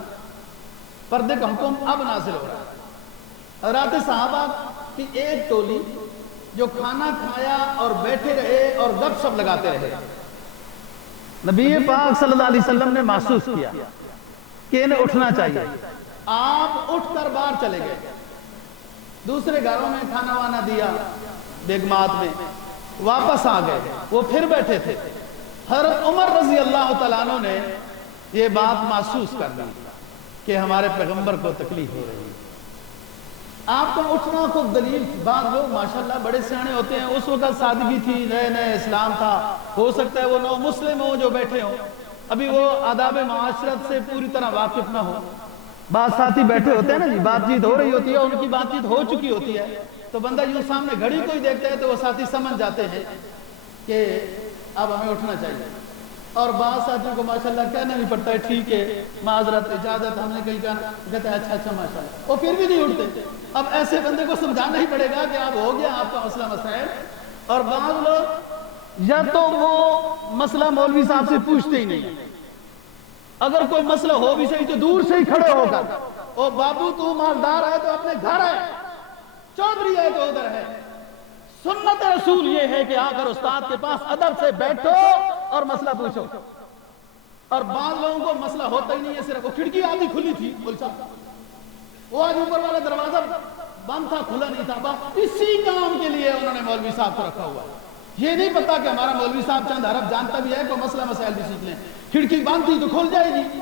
پردے کا حکم اب نازل ہو رہا ہے۔ حضرات صحابہ کی ایک ٹولی جو کھانا کھایا اور بیٹھے رہے اور گپ شپ لگاتے رہے، نبی پاک صلی اللہ علیہ وسلم نے محسوس کیا کہ انہیں اٹھنا چاہیے، آپ اٹھ کر باہر چلے گئے، دوسرے گھروں میں کھانا وانا دیا بیگمات میں، واپس آ گئے، وہ پھر بیٹھے تھے۔ حضرت عمر رضی اللہ تعالیٰ عنہ نے یہ بات محسوس کر لی کہ ہمارے پیغمبر کو تکلیف ہو رہی ہے، آپ کا اٹھنا خود دلیل۔ بعض لوگ ماشاءاللہ بڑے سیانے ہوتے ہیں، اس وقت سادگی تھی، نئے نئے اسلام تھا، ہو سکتا ہے وہ نو مسلم ہوں جو بیٹھے ہوں، ابھی وہ آداب معاشرت سے پوری طرح واقف نہ ہو۔ بعض ساتھی بیٹھے ہوتے ہیں نا جی، بات چیت ہو رہی ہوتی ہے، ان کی بات چیت ہو چکی ہوتی ہے، تو بندہ یوں سامنے گھڑی کو ہی دیکھتا ہے تو وہ ساتھی سمجھ جاتے ہیں کہ اب ہمیں اٹھنا چاہیے، اور بعض ساتھیوں کو ماشاءاللہ کہنا بھی پڑتا ہے ٹھیک ہے معذرت اجازت، ہم نے کہیں کہا، کہتے ہیں اچھا اچھا ماشاءاللہ، وہ پھر بھی نہیں اٹھتے۔ اب ایسے بندے کو سمجھانا ہی پڑے گا کہ اب ہو گیا آپ کا مسئلہ مسائل۔ اور بعض لوگ یا تو وہ مسئلہ مولوی صاحب سے پوچھتے ہی نہیں، اگر کوئی مسئلہ ہو بھی صحیح تو دور سے ہی کھڑے ہو کر، او بابو تو مالدار ہے تو اپنے گھر ہے، چودھری ہے تو ادھر ہے۔ سنت رسول یہ ہے کہ آ کر استاد کے پاس ادب سے بیٹھو اور مسئلہ پوچھو۔ اور بعض لوگوں کو مسئلہ ہوتا ہی نہیں ہے، صرف وہ کھڑکی آدھی کھلی تھی، وہ آج اوپر والا دروازہ بند تھا، کھلا نہیں تھا، اسی کام کے لیے انہوں نے مولوی صاحب کو رکھا ہوا ہے۔ یہ نہیں پتا کہ ہمارا مولوی صاحب چند عرب جانتا بھی ہے، کوئی مسئلہ مسائل بھی سیکھ لیں، کھڑکی بند تھی تو کھل جائے گی۔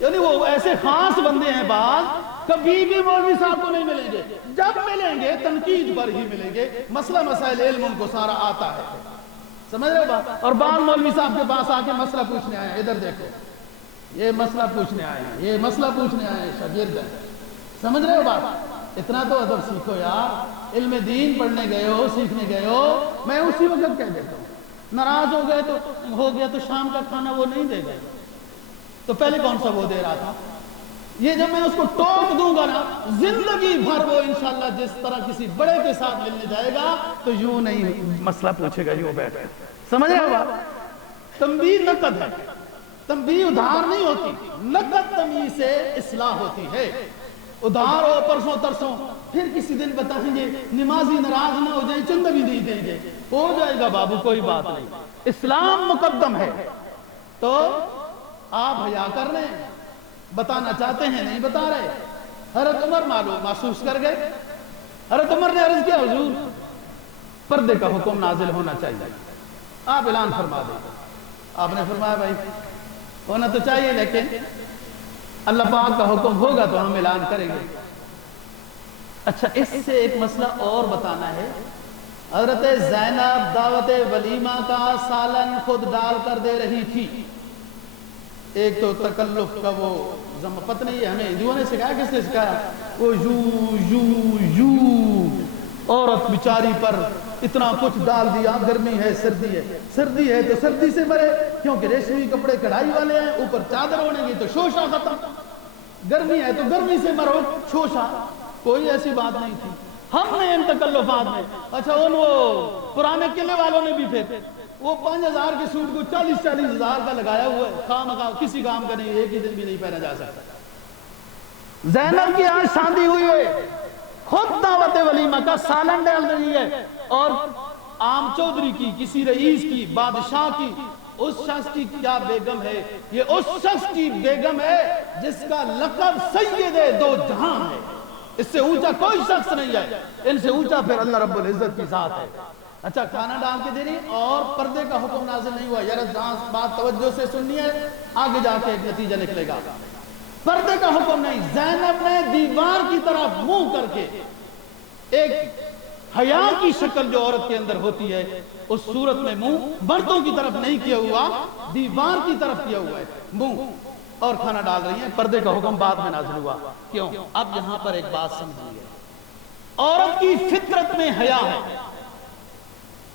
یعنی وہ ایسے خاص بندے ہیں، بعض کبھی بھی مولوی صاحب کو نہیں ملیں گے، جب ملیں گے تنقید پر ہی ملیں گے، مسئلہ مسائل علم ان کو سارا آتا ہے۔ سمجھ رہے ہو بات؟ اور بعض مولوی صاحب کے پاس آ کے مسئلہ پوچھنے آئے ہیں، ادھر دیکھو یہ مسئلہ پوچھنے آئے ہیں، یہ مسئلہ پوچھنے آئے ہیں شاگرد ہیں، سمجھ رہے ہو بات؟ اتنا تو ادب سیکھو یار، علم دین پڑھنے گئے ہو، سیکھنے گئے ہو۔ میں اسی وقت کہہ دیتا ہوں ناراض ہو گیا تو شام کا کھانا وہ نہیں دے گا، تو پہلے کون سا وہ دے رہا تھا؟ یہ جب میں اس کو ٹوک دوں گا نا، زندگی بھر وہ انشاءاللہ جس طرح کسی بڑے کے ساتھ ملنے جائے گا تو یوں نہیں مسئلہ پوچھے گا، یوں بیٹھ کر۔ سمجھ رہے ہو بات؟ تنبیہ نقد ہے، تنبیہ ادھار نہیں ہوتی، نقد تنبیہ سے اصلاح ہوتی ہے۔ ادھار ہو پرسوں ترسوں، پھر کسی دن بتائیں گے نمازی ناراض نہ ہو جائیں، چند بھی نہیں دیں گے، ہو جائے گا بابو، کوئی بات نہیں، اسلام مقدم ہے۔ تو آپ حیا کر رہے ہیں، بتانا چاہتے ہیں نہیں بتا رہے۔ حضرت عمر معلوم محسوس کر گئے، حضرت عمر نے عرض کیا حضور پردے کا حکم نازل ہونا چاہیے، آپ اعلان فرما دیں۔ آپ نے فرمایا بھائی ہونا تو چاہیے، لیکن اللہ پاک کا حکم ہوگا تو ہم اعلان کریں گے۔ اچھا اس سے ایک مسئلہ اور بتانا ہے، حضرت زینب دعوت ولیمہ کا سالن خود ڈال کر دے رہی تھی۔ ایک تو تکلف کا وہ پتہ نہیں ہے، ہمیں ہندوؤں نے سکھایا، کس نے سکھایا؟ وہ یو عورت بیچاری پر اتنا کچھ ڈال دیا، گرمی ہے سردی ہے، سردی ہے تو سردی سے مرے کیونکہ ریشمی کپڑے کڑھائی والے ہیں، اوپر چادر ہونے گی تو شوشہ ختم، گرمی ہے تو گرمی سے مرو شوشہ، کوئی ایسی بات نہیں تھی۔ ہم نے ان تکلفات میں، اچھا ان وہ پرانے قلعے والوں نے بھی پھر وہ 5000 کے سوٹ کو 40,000 کا لگایا ہوا ہے، خام کسی کام کا نہیں، ایک ہی دن بھی نہیں پہنا جا سکتا۔ زینب کی آج شادی ہوئی ہے، خود دعوت ولیمہ کا سالن ڈال رہی ہے، اور عام چودھری کی، کسی رئیس کی، بادشاہ کی، اس شخص کی کیا بیگم ہے؟ یہ اس شخص کی بیگم ہے جس کا لقب سید دو جہان ہے، اس سے اونچا کوئی شخص نہیں ہے، ان سے اونچا پھر اللہ رب العزت کی ذات ہے۔ اچھا کھانا ڈال کے دے رہی، اور پردے کا حکم نازل نہیں ہوا۔ یار جہاں بات توجہ سے سننی ہے، آگے جا کے ایک نتیجہ نکلے گا۔ پردے کا حکم نہیں، زینب نے دیوار کی طرف منہ کر کے، ایک حیا کی شکل جو عورت کے اندر ہوتی ہے اس صورت میں منہ مردوں کی طرف نہیں کیا ہوا، دیوار کی طرف کیا ہوا ہے منہ، اور کھانا ڈال رہی ہیں۔ پردے کا حکم بعد میں نازل ہوا، کیوں؟ اب یہاں پر ایک بات سمجھیے، عورت کی فطرت میں حیا ہے۔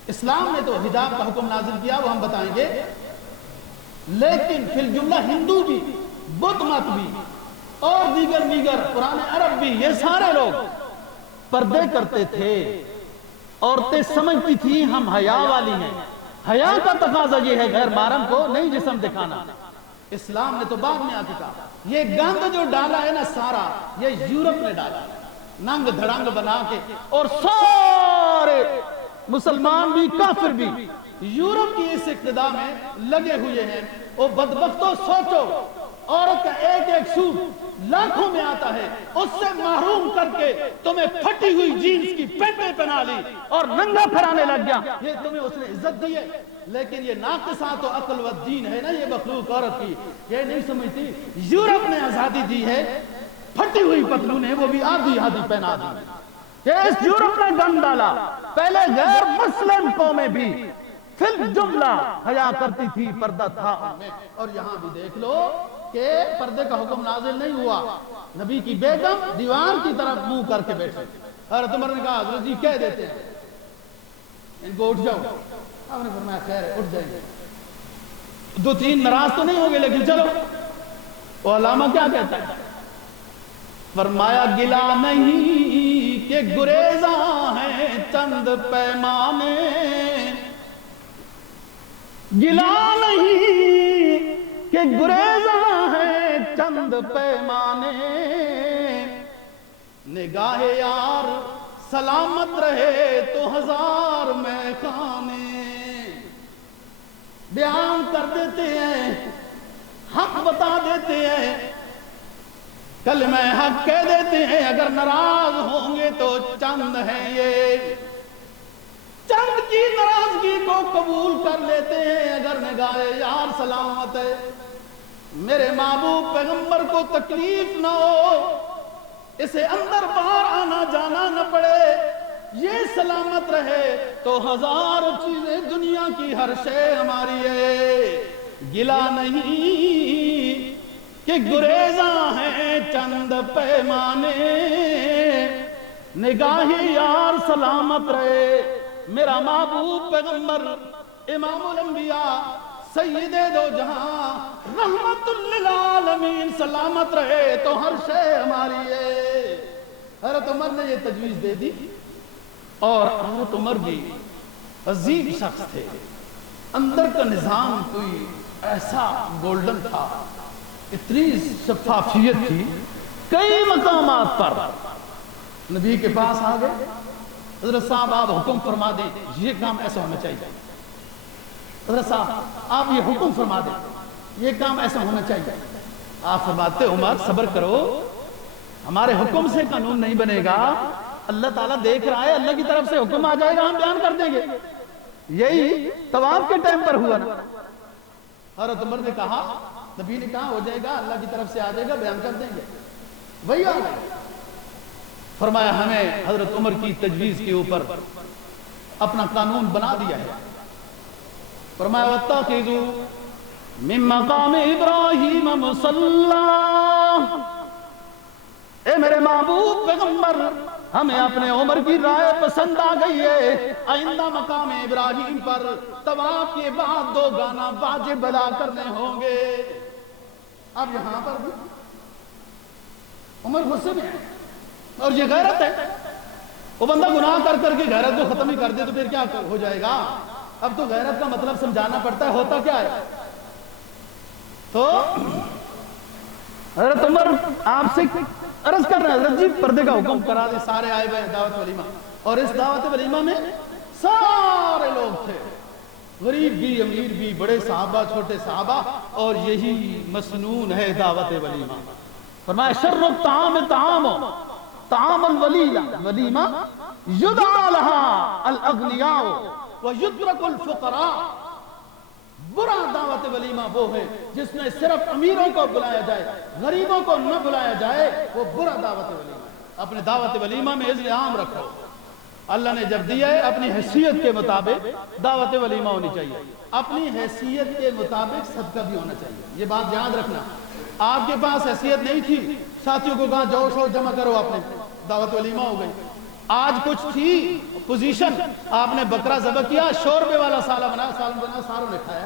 اسلام نے تو حجاب کا حکم نازل کیا، وہ ہم بتائیں گے، لیکن فی الجملہ ہندو بھی، بدھ مت بھی، اور دیگر پرانے عرب بھی، یہ سارے لوگ پردے کرتے تھے۔ عورتیں سمجھتی تھی ہم حیا والی ہیں، حیا کا تقاضا یہ ہے غیر محرم کو نہیں جسم دکھانا۔ اسلام نے تو بعد میں آ کے کہا یہ گند جو ڈالا ہے نا سارا، یہ یورپ نے ڈالا، ننگ دھڑنگ بنا کے، اور سارے مسلمان بھی کافر بھی یورپ کی اس اقتدا میں لگے ہوئے ہیں۔ وہ بدبختو سوچو، عورت کا ایک ایک سوٹ لاکھوں میں آتا ہے، اس سے محروم کر کے تمہیں پھٹی ہوئی جینز کی پینٹیں پہنا لی اور ننگا پھرانے لگ گیا، یہ تمہیں اس نے عزت دی ہے۔ لیکن یہ ناقصات و عقل و دین ہے نا، یہ مخلوق عورت کی، یہ نہیں سمجھتی یورپ نے آزادی دی ہے، پھٹی ہوئی پتلونیں وہ بھی آدھی پہنا دی۔ یہ اس یورپ نے گند ڈالا۔ پہلے غیر مسلم قومیں بھی فی الجملہ حیا کرتی تھی، پردہ تھا ان میں۔ اور یہاں بھی دیکھ لو کہ پردے کا حکم نازل نہیں ہوا، نبی کی بیگم دیوار کی طرف منہ کر کے بیٹھے۔ حضرت عمر نے کہا حضرت جی کہہ دیتے ہیں ان کو اٹھ جاؤ۔ آپ نے فرمایا خیر ہے اٹھ جائیں گے، 2-3 ناراض تو نہیں ہوں گے، لیکن چلو۔ وہ علامہ کیا کہتا ہے؟ فرمایا گلا نہیں کہ گریزاں ہیں چند پیمانے، گلا نہیں کہ گریزاں ہیں چند پیمانے، نگاہ یار سلامت رہے تو 1000 میخانے۔ بیان کر دیتے ہیں، حق بتا دیتے ہیں، کلمہ حق کہہ دیتے ہیں، اگر ناراض ہوں گے تو چند ہیں یہ، چند کی ناراضگی کو قبول کر لیتے ہیں اگر نگاہ یار سلامت ہے۔ میرے محبوب پیغمبر کو تکلیف نہ ہو، اسے اندر باہر آنا جانا نہ پڑے، یہ سلامت رہے تو ہزار چیزیں دنیا کی ہر شے ہماری ہے. گلا نہیں کہ گریزاں ہیں چند پیمانے، نگاہ یار سلامت رہے. میرا محبوب پیغمبر امام الانبیاء سید دو جہاں رحمت للعالمین سلامت رہے تو ہر شے ہماری ہے. حضرت عمر نے یہ تجویز دے دی، اور حضرت عمر بھی عظیم شخص تھے. اندر کا نظام کوئی ایسا گولڈن تھا، اتنی شفافیت تھی. کئی مقامات پر نبی کے پاس آ گئے، حضرت صاحب آپ حکم فرما دیں یہ کام ایسا ہونا چاہیے. حضرت صاحب آپ یہ حکم فرما دیں یہ کام ایسا ہونا چاہیے. آپ فرماتے عمر صبر کرو، ہمارے حکم سے قانون نہیں بنے گا، اللہ تعالیٰ دیکھ رہا ہے، اللہ کی طرف سے حکم آ جائے گا ہم بیان کر دیں گے. یہی طواف کے ٹائم پر ہوا نا. حضرت عمر نے کہا، نبی نے کہا ہو جائے گا، اللہ کی طرف سے آ جائے گا بیان کر دیں گے. وہی آ گئے. فرمایا ہمیں حضرت عمر کی تجویز کے اوپر اپنا قانون بنا دیا ہے. فرمایا وَاتَّخِذُوا مِن مَقَامِ إِبْرَاهِيمَ مُصَلًّى. اے میرے محبوب پیغمبر، ہمیں اپنے عمر کی رائے پسند آ گئی ہے. آئندہ مقام ابراہیم پر طواف کے بعد 2 گانا واجب ادا کرنے ہوں گے. اب یہاں پر بھی عمر غصے میں ہے، اور یہ غیرت ہے. وہ بندہ گناہ کر کر کے غیرت کو ختم ہی کر دے تو پھر کیا ہو جائے گا. اب تو غیرت کا مطلب سمجھانا پڑتا ہے، ہوتا کیا ہے. تو حضرت عمر آپ سے عرض کر رہے ہیں، حضرت جی پردے کا حکم کرا دے. سارے آئے ہوئے دعوت ولیمہ، اور اس دعوت ولیمہ میں سارے لوگ تھے، غریب بھی امیر بھی، بڑے صحابہ چھوٹے صحابہ، اور یہی مسنون ہے دعوت ولیمہ. فرمایا شر الطعام طعام طعام الولیمہ یدعا لها الاغنیاء ویترک الفقراء. برا دعوت ولیمہ وہ ہے جس میں صرف امیروں کو بلایا جائے، غریبوں کو نہ بلایا جائے، وہ برا دعوت ولیمہ. اپنے دعوت ولیمہ میں عزم عام رکھو. اللہ نے جب دیا ہے اپنی حیثیت کے مطابق دعوت ولیمہ ہونی چاہیے، اپنی حیثیت کے مطابق صدقہ بھی ہونا چاہیے. یہ بات یاد رکھنا. آپ کے پاس حیثیت نہیں تھی، ساتھیوں کو کہا جوش ہو جمع کرو، آپ نے دعوت ولیمہ ہو گئی. آج کچھ تھی پوزیشن، آپ نے بکرا ذبح کیا، شوربے والا سالہ بنا، سالن بنا، ساروں نے کھایا.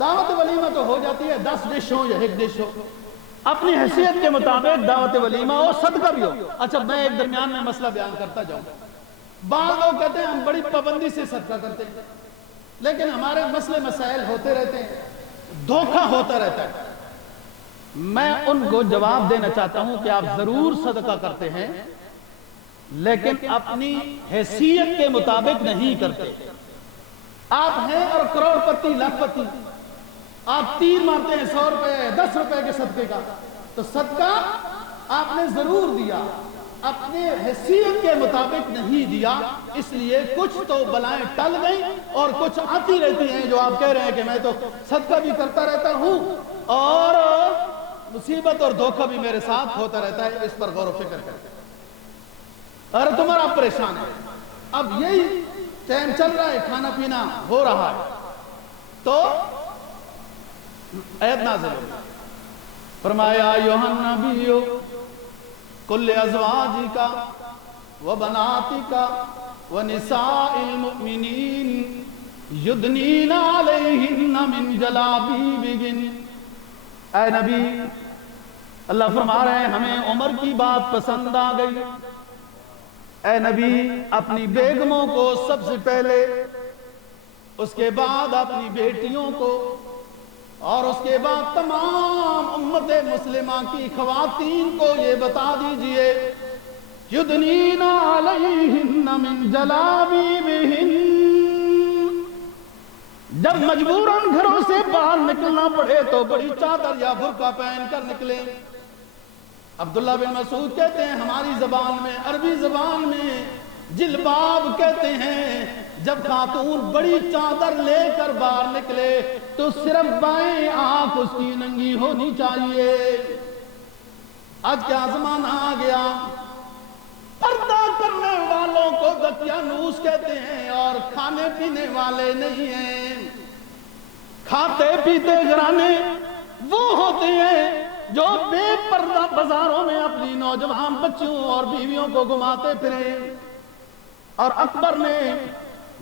دعوت ولیمہ تو ہو جاتی ہے 10 ڈش ہو یا 1 ڈش ہو، اپنی حیثیت کے مطابق دعوت ولیمہ ہو، صدقہ بھی ہو. اچھا میں ایک درمیان میں مسئلہ بیان کرتا جاؤں. بعض لوگ کہتے ہیں ہم بڑی پابندی سے صدقہ کرتے ہیں، لیکن ہمارے مسئلے مسائل ہوتے رہتے ہیں، دھوکہ ہوتا رہتا ہے. میں ان کو جواب دینا چاہتا ہوں کہ آپ ضرور صدقہ کرتے ہیں، لیکن اپنی حیثیت کے مطابق نہیں کرتے. آپ ہیں اور کروڑ پتی لاکھ پتی، آپ تیر مارتے ہیں 100 روپے 10 روپے کے صدقے کا، تو صدقہ آپ نے ضرور دیا، اپنے حیثیت کے مطابق نہیں دیا. اس لیے کچھ تو بلائیں ٹل گئیں اور کچھ آتی رہتی ہیں. جو آپ کہہ رہے ہیں کہ میں تو صدقہ بھی کرتا رہتا ہوں اور مصیبت اور دھوکہ بھی میرے ساتھ ہوتا رہتا ہے، اس پر غور و فکر کرتے ہیں. اور تمہارا آپ پریشان ہے. اب یہی ٹائم چل رہا ہے، کھانا پینا ہو رہا ہے، تو آیت نازل ہوئی. فرمایا ایھا النبی کل ازواجک وبناتک ونساء المؤمنین یدنین علیہن من جلابیبہن. اے نبی، اللہ فرما رہے ہیں ہمیں عمر کی بات پسند آ گئی. اے نبی اپنی بیگموں کو سب سے پہلے، اس کے بعد اپنی بیٹیوں کو، اور اس کے بعد تمام امت مسلمہ کی خواتین کو یہ بتا دیجئے یدنین علیہن من جلابیبہن. جب مجبوراً گھروں سے باہر نکلنا پڑے تو بڑی چادر یا برقع پہن کر نکلیں. عبداللہ بن مسعود کہتے ہیں ہماری زبان میں، عربی زبان میں جلباب کہتے ہیں. جب خاتون بڑی چادر لے کر باہر نکلے تو صرف بائیں آنکھ اس کی ننگی ہونی چاہیے. آج کیا زمانہ آ گیا، پردہ کرنے والوں کو دقیانوس کہتے ہیں اور کھانے پینے والے نہیں ہیں۔ کھاتے پیتے گھرانے وہ ہوتے ہیں جو بے پردہ بازاروں میں اپنی نوجوان بچیوں اور بیویوں کو گھماتے پھرے۔ اور اکبر نے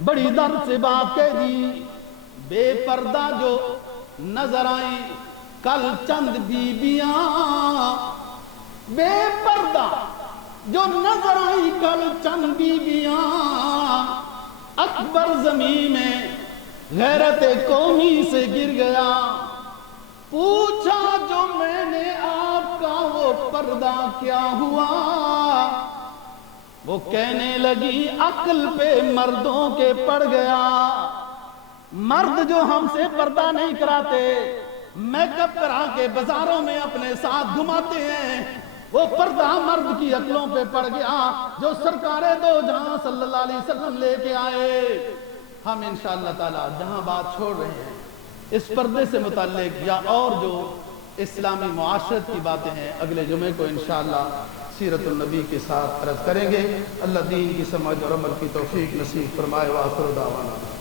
بڑی درد سے بات کہہ دی، بے پردہ جو نظر آئیں کل چند بیویاں، بے پردہ جو نظر آئی کل چند بیویاں، اکبر زمین میں غیرت قومی سے گر گیا۔ پوچھا جو میں نے آپ کا وہ پردہ کیا ہوا، وہ کہنے لگی عقل پہ مردوں کے پڑ گیا۔ مرد جو ہم سے پردہ نہیں کراتے، میک اپ کرا کے بازاروں میں اپنے ساتھ گھماتے ہیں، وہ پردہ مرد کی عقلوں پہ پڑ گیا جو سرکار دو جہاں صلی اللہ علیہ وسلم لے کے آئے۔ ہم انشاءاللہ تعالی جہاں بات چھوڑ رہے ہیں اس پردے سے متعلق یا اور جو اسلامی معاشرت کی باتیں ہیں، اگلے جمعے کو انشاءاللہ سیرت النبی کے ساتھ عرض کریں گے۔ اللہ دین کی سمجھ اور عمل کی توفیق نصیب فرمائے۔ وآخر دعوانا